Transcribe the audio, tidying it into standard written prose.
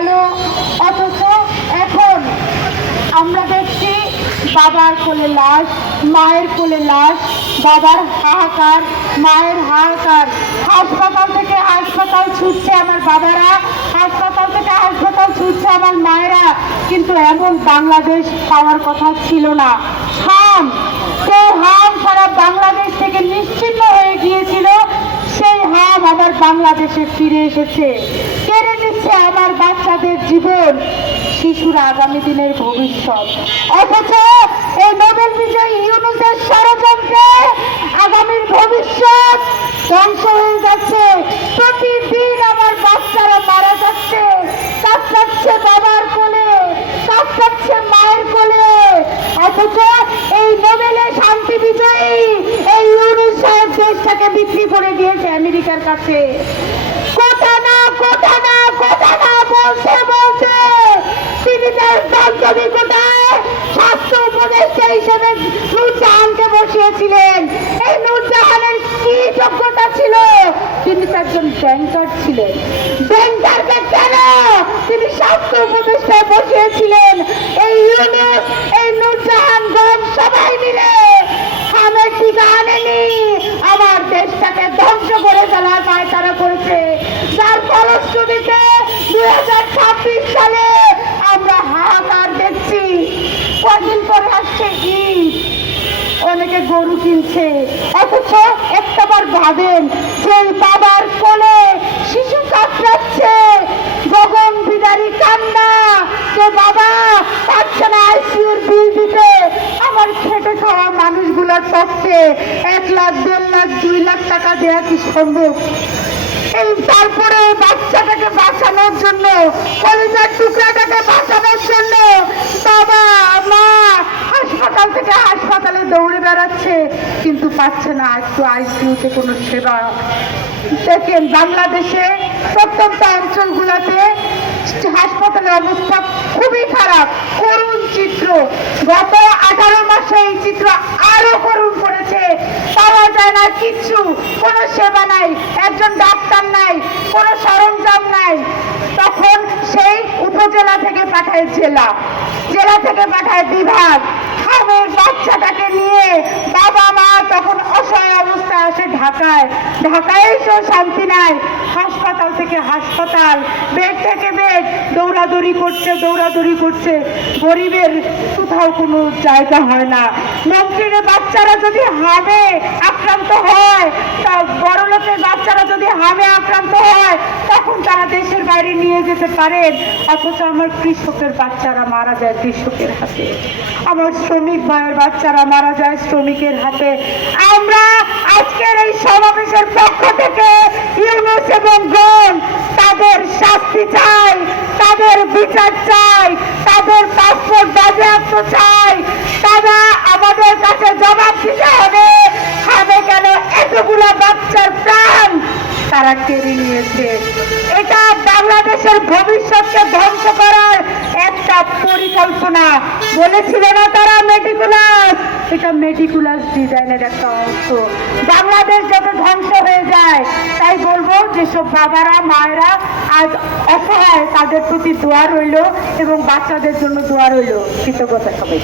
গেল। অথচ এখন আমরা দেখছি বাবার কোলে লাশ, মায়ের কোলে লাশ, বাবার হাহাকার, মায়ের হাহাকার। হাসপাতাল থেকে হাসপাতাল ছুটছে আমার বাবারা, হাসপাতাল থেকে হাসপাতাল ছুটছে আমার মায়েরা, কিন্তু এমন বাংলাদেশ পাওয়ার কথা ছিল না। হাম সারা বাংলাদেশ থেকে নিশ্চিন্ন হয়ে গিয়েছিল, সেই হাম আবার বাংলাদেশে ফিরে এসেছে, কেড়ে নিচ্ছে আমার বাচ্চাদের জীবন, শিশুরা আগামী দিনের ভবিষ্যৎ। অথচ এই নোবেল বিজয়ী ইউনূসের ষড়যন্ত্রে আগামীর ভবিষ্যৎ ধ্বংস হয়ে যাচ্ছে। প্রতিদিন আমার বাচ্চারা মারা যাচ্ছে, কাঁদছে বাবার কোলে, কাঁদছে মায়ের কোলে। অথচ এই নোবেলে শান্তি বিজয়ী এই ইউনূস সাহেব দেশটাকে বিক্রি করে দিয়েছে আমেরিকার কাছে। কথা না বলতে বলতে তিনি তার দান্তবিকতায় স্বাস্থ্য উপদেষ্টা হিসেবে নূরজাহানকে বসিয়েছিলেন। এই নূরজাহানের কি যোগ্যতা ছিল? তিনি একজন ব্যাংকার ছিলেন। ব্যাংকারকে কেন তিনি স্বাস্থ্য উপদেষ্টায় বসিয়েছিলেন? এই ইউনূস, এই নূরজাহানগণ সবাই মিলে হামের টিকা আনেনি, আমার দেশটাকে ধ্বংস করে ফেলার পায়তারা করেছে। যার ফলশ্রুতিতে 2026 সালে আমরা হাহাকার দেখছি। কদিন পরে আসছে ঈদ, অনেকে গরু কিনছে। অথচ একটাবার ভাবেন যে বাবার কোলে শিশু কাতরাচ্ছে, গগন বিদারী কান্না, যে বাবা পারছে না আইসিইউর বিল দিতে। আমার খেটে খাওয়া মানুষগুলোর পক্ষে 1 লাখ, 1.5 লাখ, 2 লাখ টাকা দেওয়া কি সম্ভব? তারপরে বাচ্চাটাকে বাঁচানোর জন্য, কলিজার টুকরাটাকে বাঁচানোর জন্য বাবা মা হাসপাতাল থেকে হাসপাতালে দৌড়ে বেড়াচ্ছে, কিন্তু পাচ্ছে না একটু আইসিইউতে কোনো সেবা। দেখেন বাংলাদেশে প্রত্যন্ত অঞ্চলগুলোতে হাসপাতালের অবস্থা খুবই খারাপ, করুণ চিত্র। গত 18 মাসে এই চিত্র আরো করুণ করেছে। পাওয়া যায় না কিচ্ছু, কোনো সেবা নাই, একজন ডাক্তার নাই, কোনো সরঞ্জাম নাই। তখন সেই উপজেলা থেকে পাঠায় জেলা, জেলা থেকে পাঠায় বিভাগ। হামের বাচ্চাটাকে নিয়ে বাবা মা তখন অসহায় অবস্থায় আসে ঢাকায়। ঢাকায় এসেও শান্তি নাই, হাসপাতাল থেকে হাসপাতাল, বেড থেকে বেড, দৌড়াদৌড়ি করছে। গরিবের কোথাও কোনো জায়গা হয় না। মন্ত্রীর বাচ্চারা যদি হামে আক্রান্ত হয়, তা বড় লোকের বাচ্চারা যদি হামে আক্রান্ত হয়, তখন তারা দেশের বাইরে নিয়ে যেতে পারেন। অথচ আমার কৃষকের বাচ্চারা মারা যায় কৃষকের হাতে, আমার শ্রমিক ভাইয়ের বাচ্চারা মারা যায় শ্রমিকের হাতে। আমরা আজকের এই সমাবেশের পক্ষ থেকে ইউনূস এবং গণ তাদের শাস্তি চাই, তাদের বিচার চাই, তাদের পাসপোর্ট বাজেয়াপ্ত চাই। তারা আমাদের কাছে জবাব দিতে হবে, হবে কেন এতগুলো বাচ্চার প্রাণ তারা কেড়ে নিয়েছে। এটা বাংলাদেশের ভবিষ্যৎকে ধ্বংস করার একটা পরিকল্পনা। বলেছিল না তারা মেটিকুলাস, এটা মেটিকুলাস ডিজাইনের একটা অংশ। বাংলাদেশ যাতে ধ্বংস হয়ে যায়, তাই বলবো যেসব বাবারা মায়েরা আজ অসহায়, তাদের প্রতি দোয়া রইল এবং বাচ্চাদের জন্য দোয়া রইল। কৃতজ্ঞতা সবাই।